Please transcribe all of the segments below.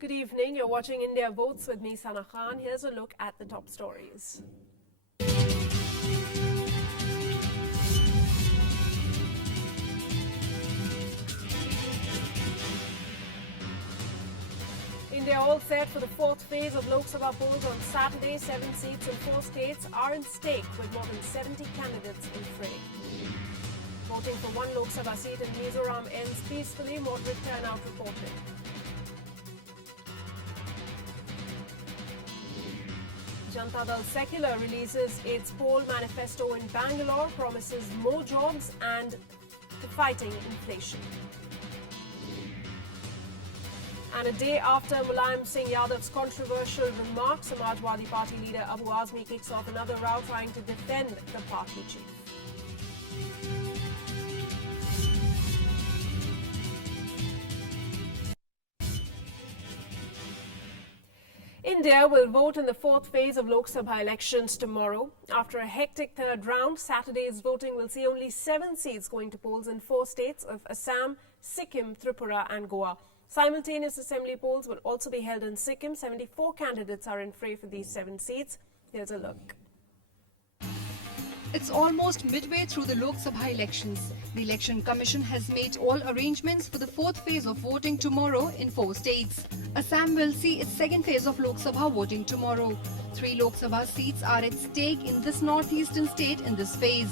Good evening. You're watching India Votes with me, Sana Khan. Here's a look at the top stories. India all set for the fourth phase of Lok Sabha polls on Saturday. 7 seats in 4 states are in stake, with more than 70 candidates in fray. Voting for one Lok Sabha seat in Mizoram ends peacefully. Moderate turnout reported. Janata Dal Secular releases its poll manifesto in Bangalore, promises more jobs and fighting inflation. And a day after Mulayam Singh Yadav's controversial remarks, Samajwadi Party leader Abu Azmi kicks off another row trying to defend the party chief. India will vote in the fourth phase of Lok Sabha elections tomorrow. After a hectic third round, Saturday's voting will see only 7 seats going to polls in 4 states of Assam, Sikkim, Tripura and Goa. Simultaneous assembly polls will also be held in Sikkim. 74 candidates are in fray for these 7 seats. Here's a look. It's almost midway through the Lok Sabha elections. The Election Commission has made all arrangements for the fourth phase of voting tomorrow in 4 states. Assam will see its second phase of Lok Sabha voting tomorrow. 3 Lok Sabha seats are at stake in this northeastern state in this phase.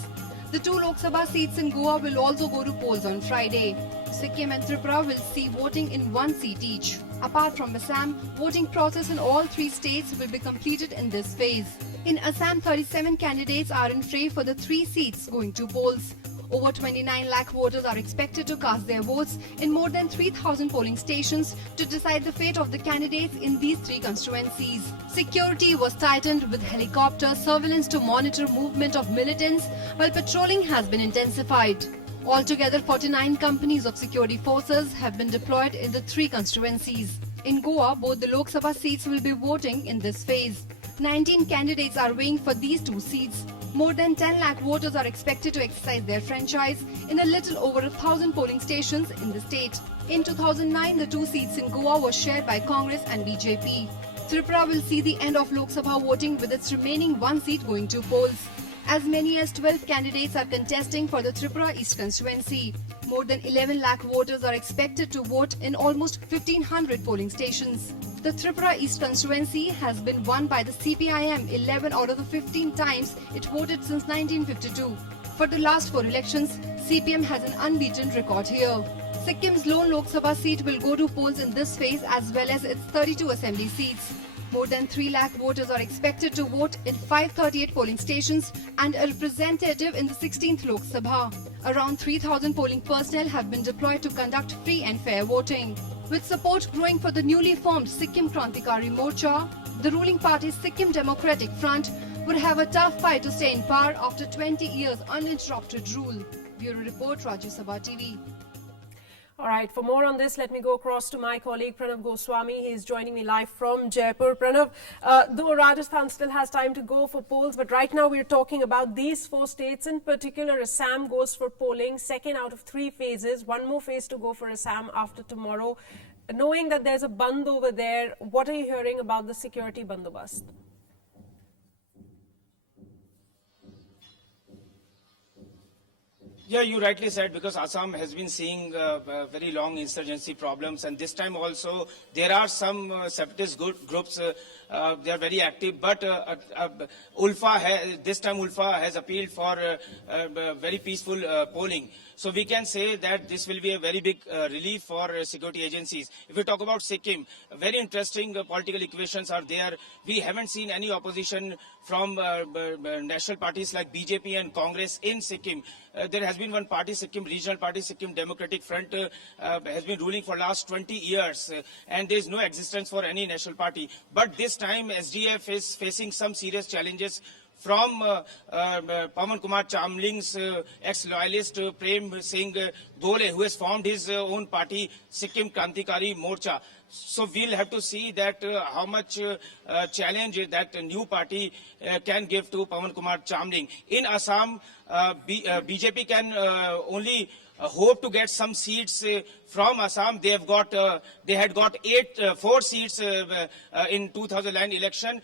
The 2 Lok Sabha seats in Goa will also go to polls on Friday. Sikkim and Tripura will see voting in 1 seat each. Apart from Assam, voting process in all 3 states will be completed in this phase. In Assam, 37 candidates are in fray for the 3 seats going to polls. Over 29 lakh voters are expected to cast their votes in more than 3,000 polling stations to decide the fate of the candidates in these 3 constituencies. Security was tightened with helicopter surveillance to monitor movement of militants, while patrolling has been intensified. Altogether, 49 companies of security forces have been deployed in the 3 constituencies. In Goa, both the Lok Sabha seats will be voting in this phase. 19 candidates are vying for these 2 seats. More than 10 lakh voters are expected to exercise their franchise in a little over 1,000 polling stations in the state. In 2009, the 2 seats in Goa were shared by Congress and BJP. Tripura will see the end of Lok Sabha voting with its remaining 1 seat going to polls. As many as 12 candidates are contesting for the Tripura East constituency. More than 11 lakh voters are expected to vote in almost 1,500 polling stations. The Tripura East constituency has been won by the CPIM 11 out of the 15 times it voted since 1952. For the last 4 elections, CPM has an unbeaten record here. Sikkim's lone Lok Sabha seat will go to polls in this phase as well as its 32 assembly seats. More than 3 lakh voters are expected to vote in 538 polling stations and a representative in the 16th Lok Sabha. Around 3,000 polling personnel have been deployed to conduct free and fair voting. With support growing for the newly formed Sikkim Krantikari Morcha, the ruling party Sikkim Democratic Front would have a tough fight to stay in power after 20 years uninterrupted rule. Bureau Report, Rajya Sabha TV. All right, for more on this, let me go across to my colleague Pranav Goswami. He is joining me live from Jaipur. Pranav, though Rajasthan still has time to go for polls, but right now we're talking about these 4 states. In particular, Assam goes for polling, 2nd out of 3 phases. 1 more phase to go for Assam after tomorrow. Knowing that there's a band over there, what are you hearing about the security bandobast? Yeah, you rightly said, because Assam has been seeing very long insurgency problems, and this time also there are some separatist groups. They are very active, but this time Ulfa has appealed for very peaceful polling. So we can say that this will be a very big relief for security agencies. If we talk about Sikkim, very interesting political equations are there. We haven't seen any opposition from national parties like BJP and Congress in Sikkim. There has been one party, Sikkim Regional Party, Sikkim Democratic Front, has been ruling for last 20 years, and there is no existence for any national party. But this time SDF is facing some serious challenges from Pawan Kumar Chamling's ex-loyalist Prem Singh Dole, who has formed his own party, Sikkim Krantikari Morcha. So we'll have to see that how much challenge that new party can give to Pawan Kumar Chamling. In Assam, BJP can only hope to get some seats from Assam. They had got 4 seats in 2009 election,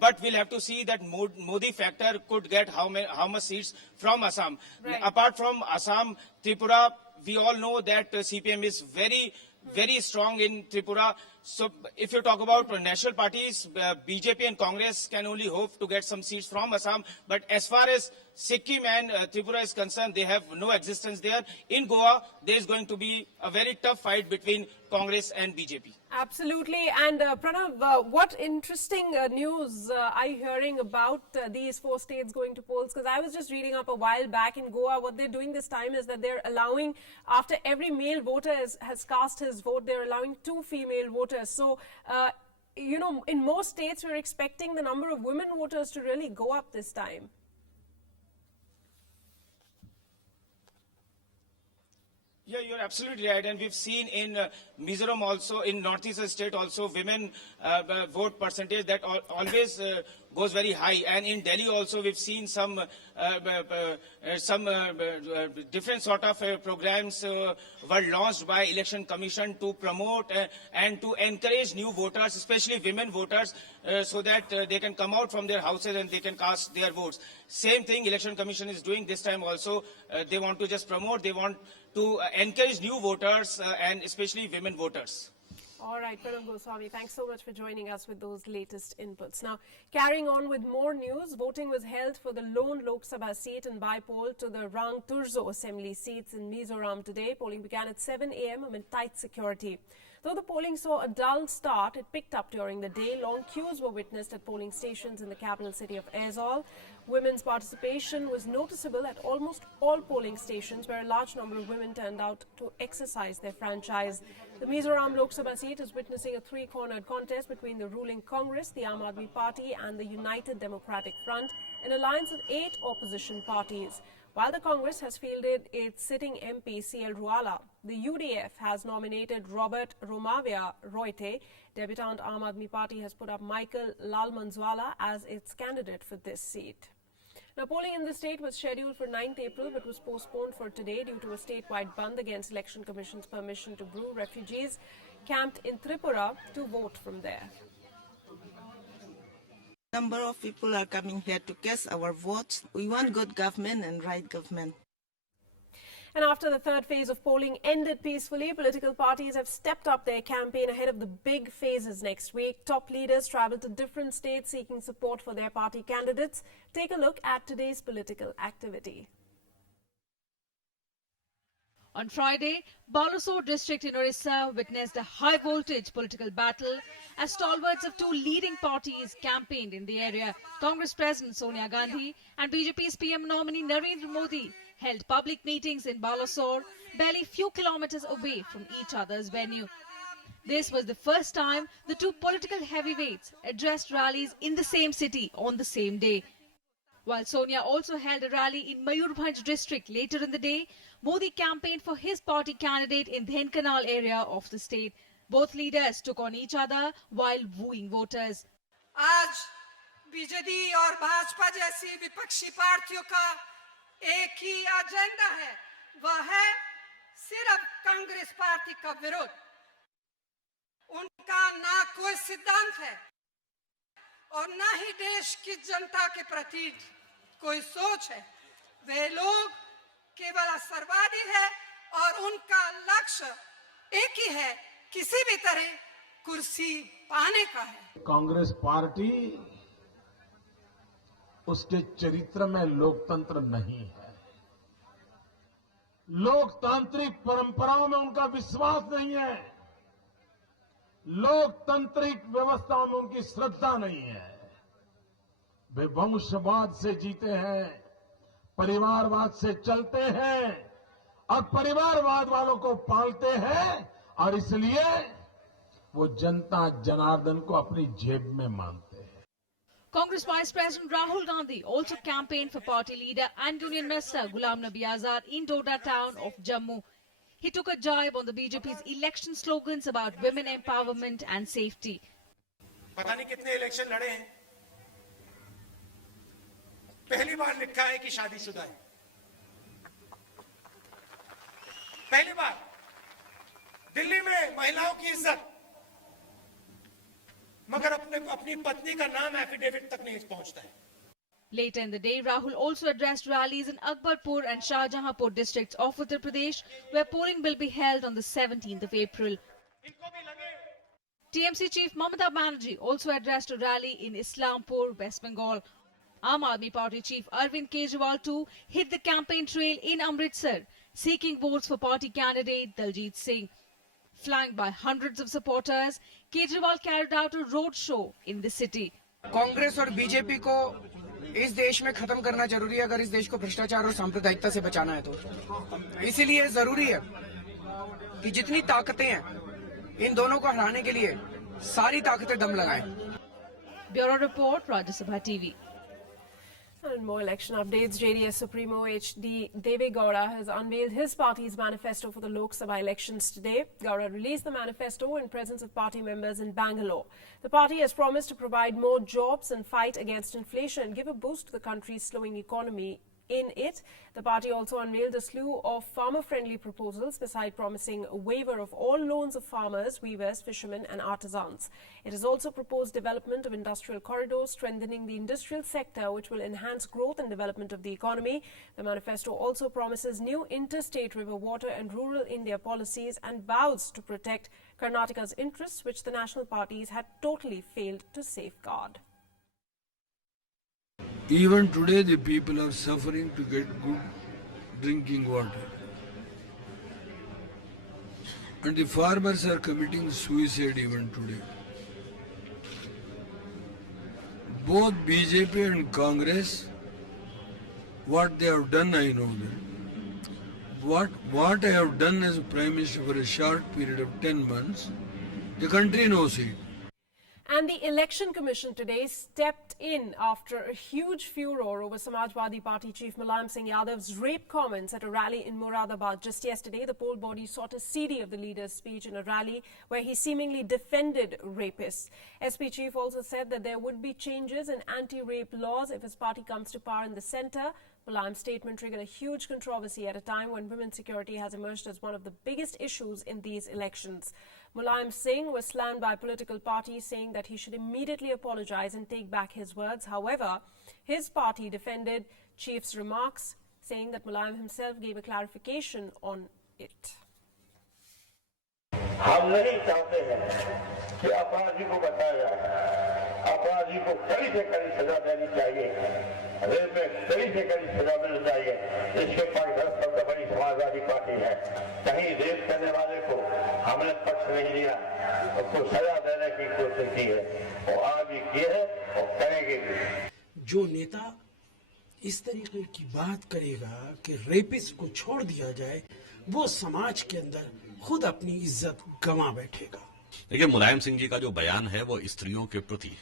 but we'll have to see that Modi factor could get how much seats from Assam. Right. Apart from Assam, Tripura, we all know that CPM is very strong in Tripura. So if you talk about national parties, BJP and Congress can only hope to get some seats from Assam. But as far as Sikkim and Tripura is concerned, they have no existence there. In Goa, there is going to be a very tough fight between Congress and BJP. Absolutely. And Pranav, what interesting news are you hearing about these 4 states going to polls? Because I was just reading up a while back in Goa, what they're doing this time is that they're allowing, after every male voter has cast his vote, they're allowing 2 female voters. So, you know, in most states, we're expecting the number of women voters to really go up this time. Yeah, you're absolutely right. And we've seen in Mizoram also, in Northeastern state also, women vote percentage that always goes very high. And in Delhi also, we've seen some different sort of programs were launched by Election Commission to promote and to encourage new voters, especially women voters, so that they can come out from their houses and they can cast their votes. Same thing Election Commission is doing this time also. They want to just promote, they want to encourage new voters and especially women voters. All right, Pranav Goswami, thanks so much for joining us with those latest inputs. Now, carrying on with more news, voting was held for the lone Lok Sabha seat in by-poll to the Rang Turzo assembly seats in Mizoram today. Polling began at 7 a.m. amid tight security. Though the polling saw a dull start, it picked up during the day. Long queues were witnessed at polling stations in the capital city of Aizawl. Women's participation was noticeable at almost all polling stations, where a large number of women turned out to exercise their franchise. The Mizoram Lok Sabha seat is witnessing a 3-cornered contest between the ruling Congress, the Aam Aadmi Party and the United Democratic Front, an alliance of 8 opposition parties. While the Congress has fielded its sitting MP CL Ruala, the UDF has nominated Robert Romavia Roite. Debutant Aam Aadmi Party has put up Michael Lalmanzwala as its candidate for this seat. Now, polling in the state was scheduled for 9th April but was postponed for today due to a statewide band against Election Commission's permission to brew refugees camped in Tripura to vote from there. Number of people are coming here to cast our votes. We want good government and right government. And after the 3rd phase of polling ended peacefully, political parties have stepped up their campaign ahead of the big phases next week. Top leaders traveled to different states seeking support for their party candidates. Take a look at today's political activity. On Friday, Balasore district in Orissa witnessed a high-voltage political battle as stalwarts of 2 leading parties campaigned in the area. Congress President Sonia Gandhi and BJP's PM nominee Narendra Modi held public meetings in Balasore, barely few kilometers away from each other's venue. This was the first time the 2 political heavyweights addressed rallies in the same city on the same day. While Sonia also held a rally in Mayurbhanj district later in the day, Modi campaigned for his party candidate in Dhenkanal area of the state. Both leaders took on each other while wooing voters. आज BJD और भाजपा जैसी विपक्षी पार्टियों का एक ही agenda है, वह है सिर्फ कांग्रेस पार्टी का विरोध। उनका ना कोई सिद्धांत है और ना ही देश की जनता के प्रति कोई सोच है। वे लोग केवल आशावादी है और उनका लक्ष्य एक ही है, किसी भी तरह कुर्सी पाने का है। कांग्रेस पार्टी उसके चरित्र में लोकतंत्र नहीं है, लोकतांत्रिक परंपराओं में उनका विश्वास नहीं है, लोकतांत्रिक व्यवस्थाओं में उनकी श्रद्धा नहीं है। वे वंशवाद से जीते हैं, परिवारवाद से चलते हैं और परिवारवाद वालों को पालते हैं और इसलिए वो जनता जनार्दन को अपनी जेब में मानते हैं। Congress Vice President Rahul Gandhi also campaigned for party leader and Union Minister Ghulam Nabi Azad in Doda town of Jammu. He took a jibe on the BJP's election slogans about women empowerment and safety. पता नहीं कितने election लड़े हैं, पहली बार लिखा है कि शादीशुदा है। पहली बार दिल्ली में महिलाओं की इज्जत, मगर अपनी पत्नी का नाम एफिडेविट तक नहीं पहुंचता है। Later in the day, Rahul also addressed rallies in Akbarpur and Shahjahanpur districts of Uttar Pradesh, where polling will be held on the 17th of April. TMC chief Mamata Banerjee also addressed a rally in Islampur, West Bengal. Aam Aadmi Party chief Arvind Kejriwal too hit the campaign trail in Amritsar, seeking votes for party candidate Daljit Singh. Flanked by hundreds of supporters, Kejriwal carried out a road show in the city. Congress और BJP को इस देश में खत्म करना जरूरी है अगर इस देश को भ्रष्टाचार और सांप्रदायिकता से बचाना है तो इसीलिए जरूरी है कि जितनी ताकतें हैं इन दोनों को हराने के लिए सारी ताकतें दम लगाएं। Bureau Report, Rajya Sabha TV. And more election updates, JDS Supremo HD Deve Gowda has unveiled his party's manifesto for the Lok Sabha elections today. Gowda released the manifesto in presence of party members in Bangalore. The party has promised to provide more jobs and fight against inflation and give a boost to the country's slowing economy. In it, the party also unveiled a slew of farmer-friendly proposals, beside promising a waiver of all loans of farmers, weavers, fishermen and artisans. It has also proposed development of industrial corridors, strengthening the industrial sector, which will enhance growth and development of the economy. The manifesto also promises new interstate river water and rural India policies and vows to protect Karnataka's interests, which the national parties had totally failed to safeguard. Even today, the people are suffering to get good drinking water. And the farmers are committing suicide even today. Both BJP and Congress, what they have done, I know that. What I have done as Prime Minister for a short period of 10 months, the country knows it. And the Election Commission today stepped in after a huge furor over Samajwadi Party chief Mulayam Singh Yadav's rape comments at a rally in Moradabad. Just yesterday, the poll body sought a CD of the leader's speech in a rally where he seemingly defended rapists. SP chief also said that there would be changes in anti-rape laws if his party comes to power in the centre. Mulayam's statement triggered a huge controversy at a time when women's security has emerged as one of the biggest issues in these elections. Mulayam Singh was slammed by political parties, saying that he should immediately apologize and take back his words. However, his party defended chief's remarks, saying that Mulayam himself gave a clarification on it. हम नहीं चाहते हैं कि अपराधी को बचाया जाए, अपराधी को कड़ी से कड़ी सजा देनी चाहिए, रेप में कड़ी से कड़ी सजा मिलनी चाहिए। इसके पक्षधर सबसे बड़ी समाजवादी पार्टी है। कहीं रेप करने वाले को हमने पक्ष नहीं लिया, उसको सजा देने की कोशिश की है, और आज भी की है और करेंगे भी। जो नेता इस तरीके की बात करेगा कि रेपिस्ट को छोड़ दिया जाए, वो समाज के अंदर खुद अपनी इज्जत गंवा बैठेगा। देखिए, मुलायम सिंह जी का जो बयान है वो स्त्रियों के प्रति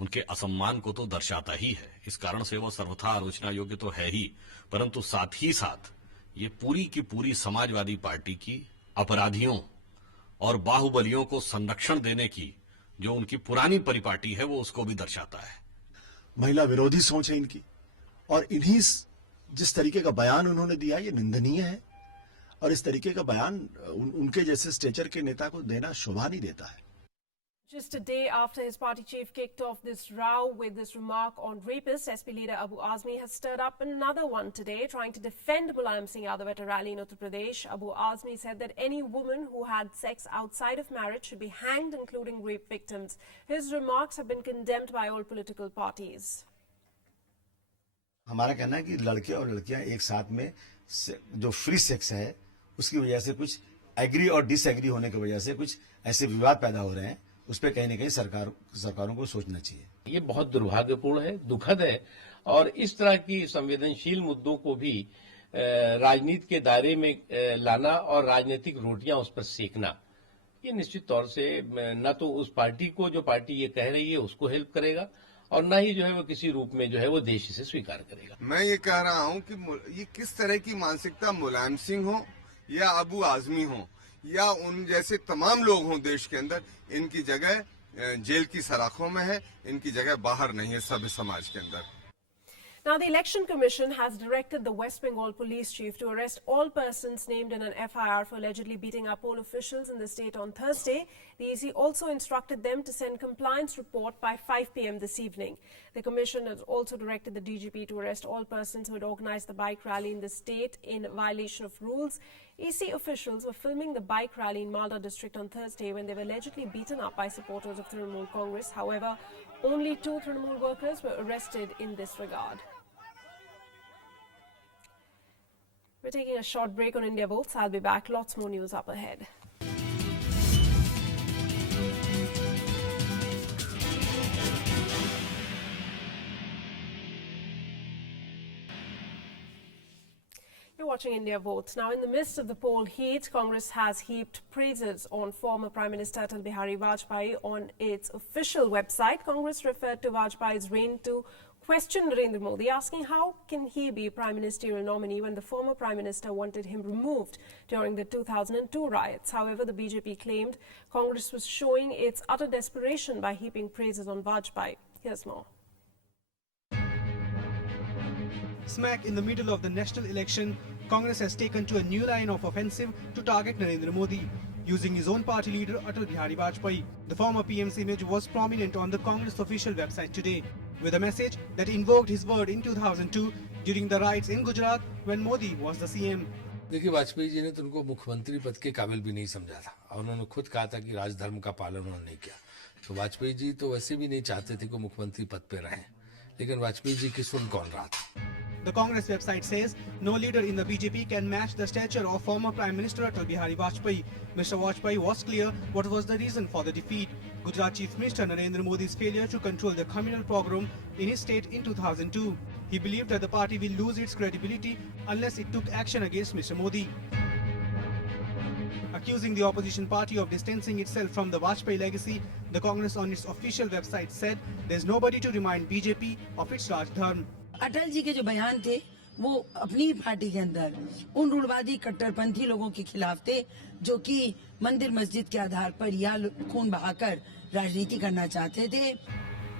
उनके असम्मान को तो दर्शाता ही है। इस कारण से वो सर्वथा आलोचना योग्य तो है ही, परंतु साथ ही साथ ये पूरी की पूरी समाजवादी पार्टी की अपराधियों और बाहुबलियों को संरक्षण देने की जो उनकी पुरानी परिपाटी है वो उसको भी दर्शाता है। महिला विरोधी सोच है इनकी, और इन्हीं जिस तरीके का बयान उन्होंने दिया ये निंदनीय है, और इस तरीके का बयान उनके जैसे स्टेचर के नेता को देना शोभा नहीं देता है। Just a day after his party chief kicked off this row with this remark on rapists, SP leader Abu Azmi has stirred up another one today, trying to defend Mulayam Singh Yadav at a rally in Uttar Pradesh. Abu Azmi said that any woman who had sex outside of marriage should be hanged, including rape victims. His remarks have been condemned by all political parties. हमारा कहना है कि लड़के और लड़कियां एक साथ में जो फ्री सेक्स है उसकी वजह से कुछ एग्री और डिसएग्री होने की वजह से कुछ ऐसे विवाद पैदा हो रहे हैं, उस पर कहीं न कहीं सरकारों को सोचना चाहिए। ये बहुत दुर्भाग्यपूर्ण है, दुखद है, और इस तरह की संवेदनशील मुद्दों को भी राजनीति के दायरे में लाना और राजनीतिक रोटियां उस पर सेकना, ये निश्चित तौर से न तो उस पार्टी को, जो पार्टी ये कह रही है, उसको हेल्प करेगा, और न ही जो है वो किसी रूप में जो है वो देश इसे स्वीकार करेगा। मैं ये कह रहा हूँ कि ये किस तरह की मानसिकता मुलायम सिंह हो या अबू आजमी हो या उन जैसे तमाम लोग हों देश के अंदर, इनकी जगह जेल की सलाखों में है, इनकी जगह बाहर नहीं है सभ्य समाज के अंदर। Now, the Election Commission has directed the West Bengal Police Chief to arrest all persons named in an FIR for allegedly beating up poll officials in the state on Thursday. The EC also instructed them to send compliance report by 5 p.m. this evening. The Commission has also directed the DGP to arrest all persons who had organized the bike rally in the state in violation of rules. EC officials were filming the bike rally in Malda district on Thursday when they were allegedly beaten up by supporters of Trinamool Congress. However, only 2 Trinamool workers were arrested in this regard. We're taking a short break on India Votes. I'll be back. Lots more news up ahead. You're watching India Votes. Now, in the midst of the poll heat, Congress has heaped praises on former Prime Minister Atal Bihari Vajpayee. On its official website, Congress referred to Vajpayee's reign to question Narendra Modi, asking how can he be Prime Ministerial nominee when the former Prime Minister wanted him removed during the 2002 riots. However, the BJP claimed Congress was showing its utter desperation by heaping praises on Vajpayee. Here's more. Smack in the middle of the national election, Congress has taken to a new line of offensive to target Narendra Modi, using his own party leader Atal Bihari Vajpayee. The former PM's image was prominent on the Congress official website today, with a message that invoked his word in 2002 during the riots in Gujarat when Modi was the CM. देखिए, वाजपेयी जी ने तो उनको मुख्यमंत्री पद के काबिल भी नहीं समझा था और उन्होंने खुद कहा था कि राजधर्म का पालन उन्होंने नहीं किया। तो वाजपेयी जी तो वैसे भी नहीं चाहते थे कि मुख्यमंत्री पद पे रहें, लेकिन वाजपेयी जी की सुन कौन रहा था। The Congress website says no leader in the BJP can match the stature of former Prime Minister Atal Bihari Vajpayee. Mr. Vajpayee was clear what was the reason for the defeat. Gujarat Chief Minister Narendra Modi's failure to control the communal pogrom in his state in 2002. He believed that the party will lose its credibility unless it took action against Mr. Modi. Accusing the opposition party of distancing itself from the Vajpayee legacy, the Congress on its official website said there's nobody to remind BJP of its Rajdharm. Atal ji के जो बयान थे वो अपनी ही party के अंदर उन रूढ़वादी कट्टरपंथी लोगों के खिलाफ थे जो कि मंदिर मस्जिद के आधार पर या खून बहाकर राजनीति करना चाहते थे।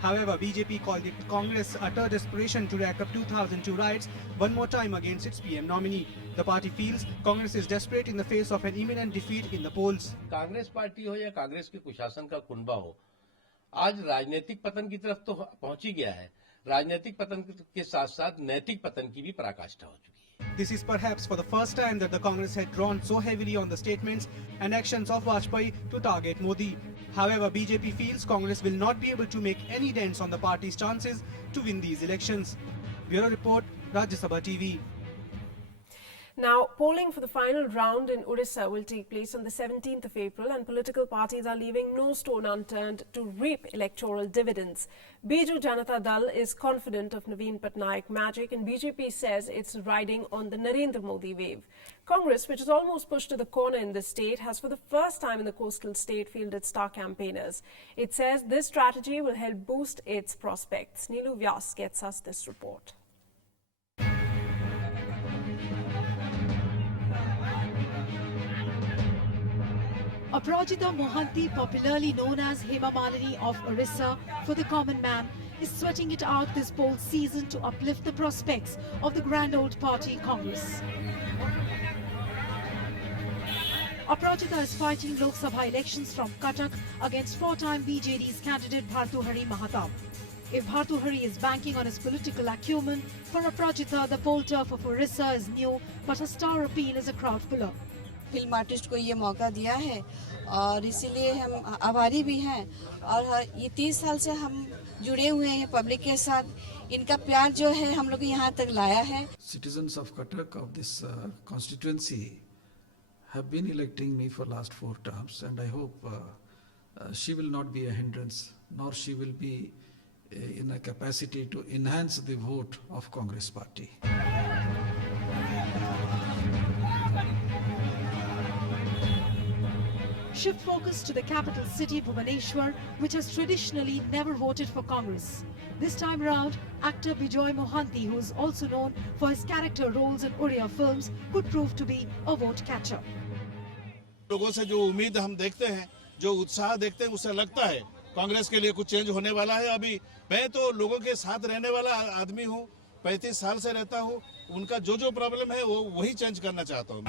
However, BJP called it Congress' utter desperation to rack up 2002 riots one more time against its PM nominee. The party feels Congress is desperate in the face of an imminent defeat in the polls. Congress party हो या कांग्रेस के कुशासन का कुनबा हो, आज राजनीतिक पतन की तरफ तो पहुंच ही गया है। राजनीतिक पतन के साथ साथ नैतिक पतन की भी पराकाष्ठा हो चुकी है। This is perhaps for the first time that the Congress had drawn so heavily on the statements and actions of Vajpayee to target Modi. However, BJP feels Congress will not be able to make any dents on the party's chances to win these elections. Bureau Report, Rajya Sabha TV. Now, polling for the final round in Odisha will take place on the 17th of April, and political parties are leaving no stone unturned to reap electoral dividends. Biju Janata Dal is confident of Naveen Patnaik magic, and BJP says it's riding on the Narendra Modi wave. Congress, which is almost pushed to the corner in the state, has for the first time in the coastal state fielded star campaigners. It says this strategy will help boost its prospects. Neelu Vyas gets us this report. Aprajita Mohanty, popularly known as Hema Malini of Orissa for the common man, is sweating it out this poll season to uplift the prospects of the grand old party Congress. Aprajita is fighting Lok Sabha elections from Cuttack against four-time BJD's candidate Bhartuhari Mahatap. If Bhartuhari is banking on his political acumen, for Aprajita the poll turf of Orissa is new, but a star appeal is a crowd puller. Film artist को ये मौका दिया है और इसीलिए हम आभारी भी हैं और ये 30 साल से हम जुड़े हुए हैं पब्लिक के साथ, इनका प्यार जो है हम लोग यहाँ तक लाया है। Citizens of Cuttack of this constituency have been electing me for last 4 terms, and I hope she will not be a hindrance, nor she will be in a capacity to enhance the vote of Congress party. Shift focus to the capital city, Bhubaneswar, which has traditionally never voted for Congress. This time around, actor Bijoy Mohanty, who is also known for his character roles in Oriya films, could prove to be a vote catcher. लोगों से जो उम्मीद हम देखते हैं, जो उत्साह देखते हैं, उससे लगता है कांग्रेस के लिए कुछ चेंज होने वाला है। अभी मैं तो लोगों के साथ रहने वाला आदमी हूँ 35 साल से रहता हूँ, उनका जो प्रॉब्लम है वो वही चेंज करना चाहता हूँ।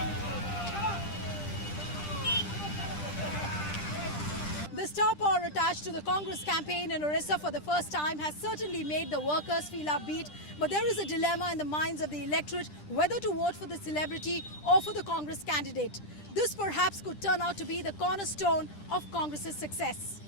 The star power attached to the Congress campaign in Orissa for the first time has certainly made the workers feel upbeat, but there is a dilemma in the minds of the electorate whether to vote for the celebrity or for the Congress candidate. This perhaps could turn out to be the cornerstone of Congress's success.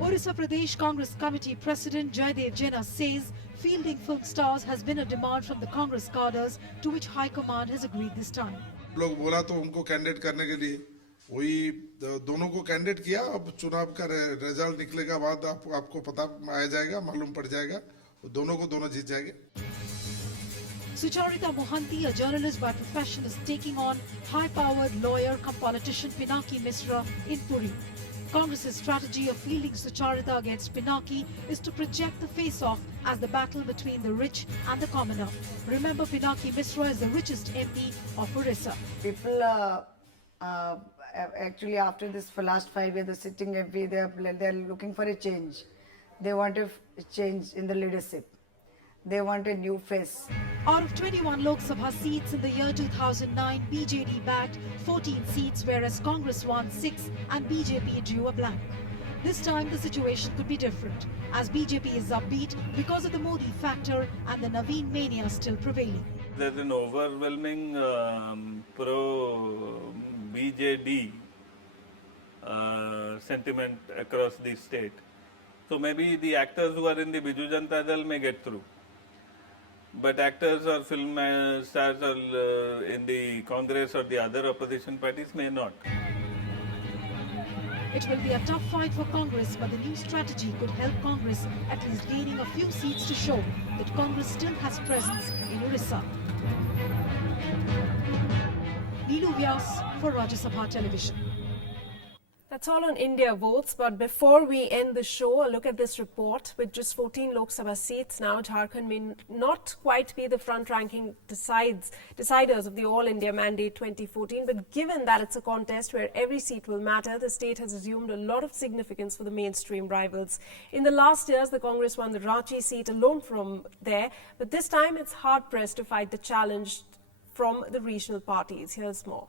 Orissa Pradesh Congress Committee President Jaidev Jena says fielding film stars has been a demand from the Congress cadres, to which High Command has agreed this time. लोग बोला तो उनको candidate करने के लिए वही दोनों को कैंडिडेट किया। अब चुनाव का रिजल्ट निकलेगा बाद आपको पता आ जाएगा, मालूम पड़ जाएगा, दोनों को दोनों जीत जाएंगे। Sucharita Mohanty, a journalist by profession, is taking on high-powered lawyer come politician Pinaki Misra in Puri. Congress's strategy of fielding Sucharita against Pinaki is to project the face-off as the battle between the rich and the commoner. Remember, Pinaki Misra is the richest MP of Orissa. People actually after this for last 5 years, the sitting MP, they're looking for a change. They want a change in the leadership. They want a new face. Out of 21 Lok Sabha seats in the year 2009, BJD bagged 14 seats, whereas Congress won 6 and BJP drew a blank. This time the situation could be different, as BJP is upbeat because of the Modi factor and the Naveen mania still prevailing. There's an overwhelming pro-BJD sentiment across the state. So maybe the actors who are in the Biju Janata Dal may get through. But actors or film stars in the Congress or the other opposition parties may not. It will be a tough fight for Congress, but the new strategy could help Congress at least gaining a few seats to show that Congress still has presence in Orissa. Neelu Vyas for Rajya Sabha Television. That's all on India votes, but before we end the show, a look at this report. With just 14 Lok Sabha seats now, Jharkhand may not quite be the front-ranking deciders of the All India Mandate 2014, but given that it's a contest where every seat will matter, the state has assumed a lot of significance for the mainstream rivals. In the last years, the Congress won the Ranchi seat alone from there, but this time it's hard-pressed to fight the challenge from the regional parties. Here's more.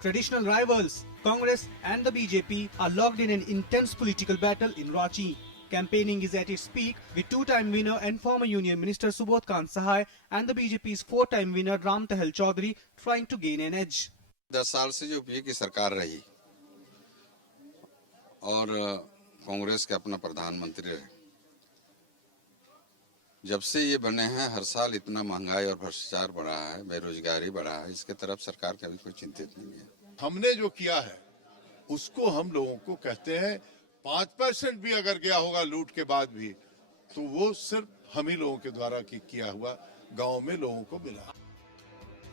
Traditional rivals, Congress and the BJP are locked in an intense political battle in Ranchi. Campaigning is at its peak with two-time winner and former Union Minister Subodh Kant Sahai and the BJP's four-time winner Ram Tahal Chaudhary trying to gain an edge. 10 साल से जो पीए की सरकार रही और कांग्रेस के अपना प्रधानमंत्री रहे, जब से ये बने हैं हर साल इतना महंगाई और भ्रष्टाचार बढ़ा है, बेरोजगारी बढ़ा है, इसके तरफ सरकार कभी कोई चिंतित नहीं है। हमने जो किया है उसको हम लोगों को कहते हैं 5% भी अगर गया होगा लूट के बाद भी, तो वो सिर्फ हम ही लोगों के द्वारा किया हुआ गांव में लोगों को मिला।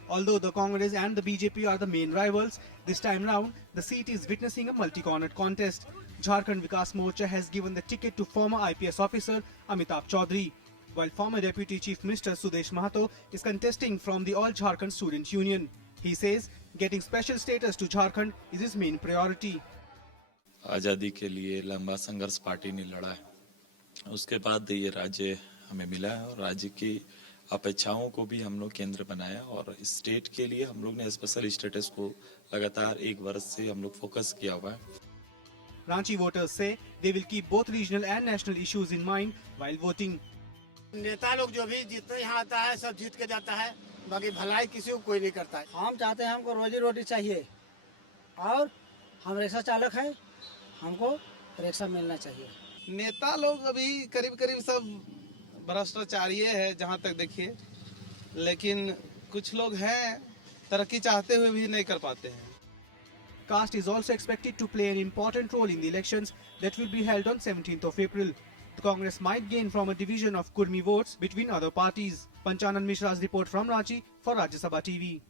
Although the Congress and the BJP are the main rivals, this time round the seat is witnessing a multi-cornered contest. Jharkhand Vikas Morcha has given the ticket to former IPS officer Amitabh Chaudhary, while former Deputy Chief Minister Sudesh Mahato is contesting from the All Jharkhand Student Union. He says getting special status to Jharkhand is his main priority. आज़ादी के लिए लंबा संघर्ष party ने लड़ा है, उसके बाद ये राज्य हमें मिला है और राज्य की अपेक्षाओं को भी हम लोग केंद्र बनाया और स्टेट के लिए हम लोग ने स्पेशल स्टेटस को लगातार 1 वर्ष से हम लोग फोकस किया हुआ है। Ranchi voters say they will keep both regional and national issues in mind while voting. नेता लोग जो भी जितना यहाँ आता है सब जीत के जाता है, बाकी भलाई किसी को कोई नहीं करता है। हम चाहते हैं हमको रोजी रोटी चाहिए और हम रिक्शा चालक हैं, हमको रिक्शा मिलना चाहिए। नेता लोग अभी करीब सब भ्रष्टाचारी है जहाँ तक देखिए, लेकिन कुछ लोग हैं तरक्की चाहते हुए भी नहीं कर पाते हैं। Caste is also expected to play an important role in the elections that will be held on 17th of April. The Congress might gain from a division of Kurmi votes between other parties. Panchanan Mishra's report from Ranchi for Rajya Sabha TV.